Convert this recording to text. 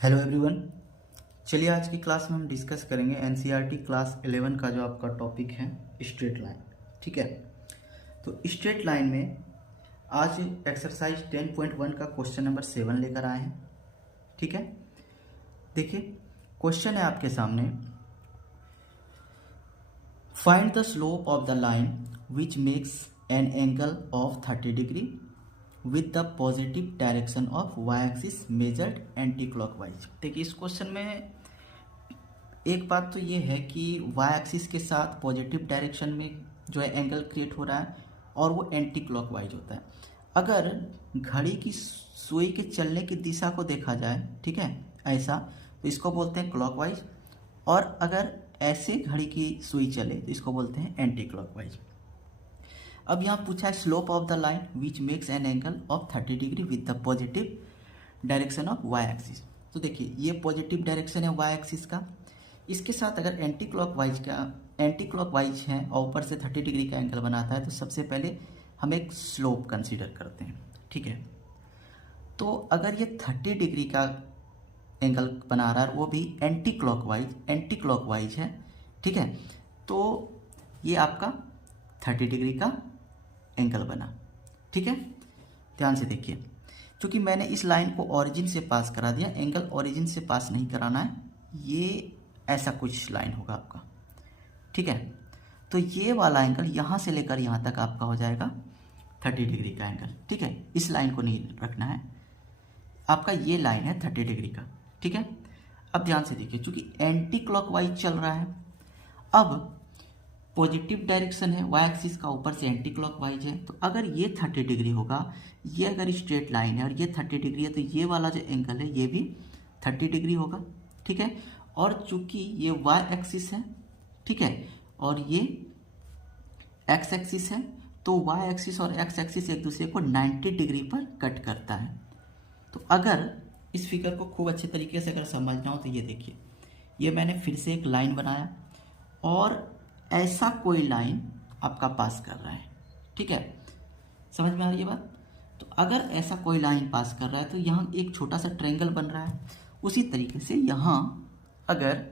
Hello everyone. चलिए आज की क्लास में हम डिस्कस करेंगे एनसीईआरटी क्लास 11 का जो आपका टॉपिक है स्ट्रेट लाइन। ठीक है, तो स्ट्रेट लाइन में आज एक्सरसाइज 10.1 का क्वेश्चन नंबर 7 लेकर आए हैं। ठीक है, देखिए क्वेश्चन है आपके सामने, find the slope of the line which makes an angle of 30 degree with the positive direction of Y axis measured anticlockwise. देखिए इस क्वेश्चन में एक बात तो ये है कि वाई एक्सिस के साथ पॉजिटिव डायरेक्शन में जो है एंगल क्रिएट हो रहा है और वो एंटी क्लॉकवाइज होता है। अगर घड़ी की सुई के चलने की दिशा को देखा जाए, ठीक है, ऐसा तो इसको बोलते हैं क्लॉकवाइज, और अगर ऐसे घड़ी की सुई चले तो इसको बोलते हैं एंटी क्लॉकवाइज। अब यहाँ पूछा है slope of the line which makes an angle of 30 degree with the positive direction of Y axis. तो देखिए ये पॉजिटिव डायरेक्शन है वाई एक्सिस का, इसके साथ अगर एंटी क्लॉकवाइज है और ऊपर से 30 डिग्री का एंगल बनाता है तो सबसे पहले हम एक स्लोप कंसीडर करते हैं। ठीक है, तो अगर ये 30 डिग्री का एंगल बना रहा है वो भी एंटी क्लॉकवाइज है, ठीक है, तो ये आपका 30 डिग्री का एंगल बना। ठीक है, ध्यान से देखिए, क्योंकि मैंने इस लाइन को ओरिजिन से पास करा दिया, एंगल ओरिजिन से पास नहीं कराना है, ये ऐसा कुछ लाइन होगा आपका। ठीक है, तो ये वाला एंगल यहाँ से लेकर यहाँ तक आपका हो जाएगा 30 डिग्री का एंगल। ठीक है, इस लाइन को नहीं रखना है, आपका ये लाइन है 30 डिग्री का। ठीक है, अब ध्यान से देखिए, चूंकि एंटी क्लॉकवाइज चल रहा है, अब पॉजिटिव डायरेक्शन है वाई एक्सिस का, ऊपर से एंटी क्लॉकवाइज है, तो अगर ये 30 डिग्री होगा, ये अगर स्ट्रेट लाइन है और ये 30 डिग्री है, तो ये वाला जो एंगल है ये भी 30 डिग्री होगा। ठीक है, और चूंकि ये वाई एक्सिस है, ठीक है, और ये एक्स एक्सिस है, तो वाई एक्सिस और एक्स एक्सिस एक दूसरे को 90 डिग्री पर कट करता है। तो अगर इस फिगर को खूब अच्छे तरीके से अगर समझना हो तो ये देखिए, ये मैंने फिर से एक लाइन बनाया और ऐसा कोई लाइन आपका पास कर रहा है। ठीक है, समझ में आ रही है बात? तो अगर ऐसा कोई लाइन पास कर रहा है तो यहाँ एक छोटा सा ट्रायंगल बन रहा है। उसी तरीके से यहाँ अगर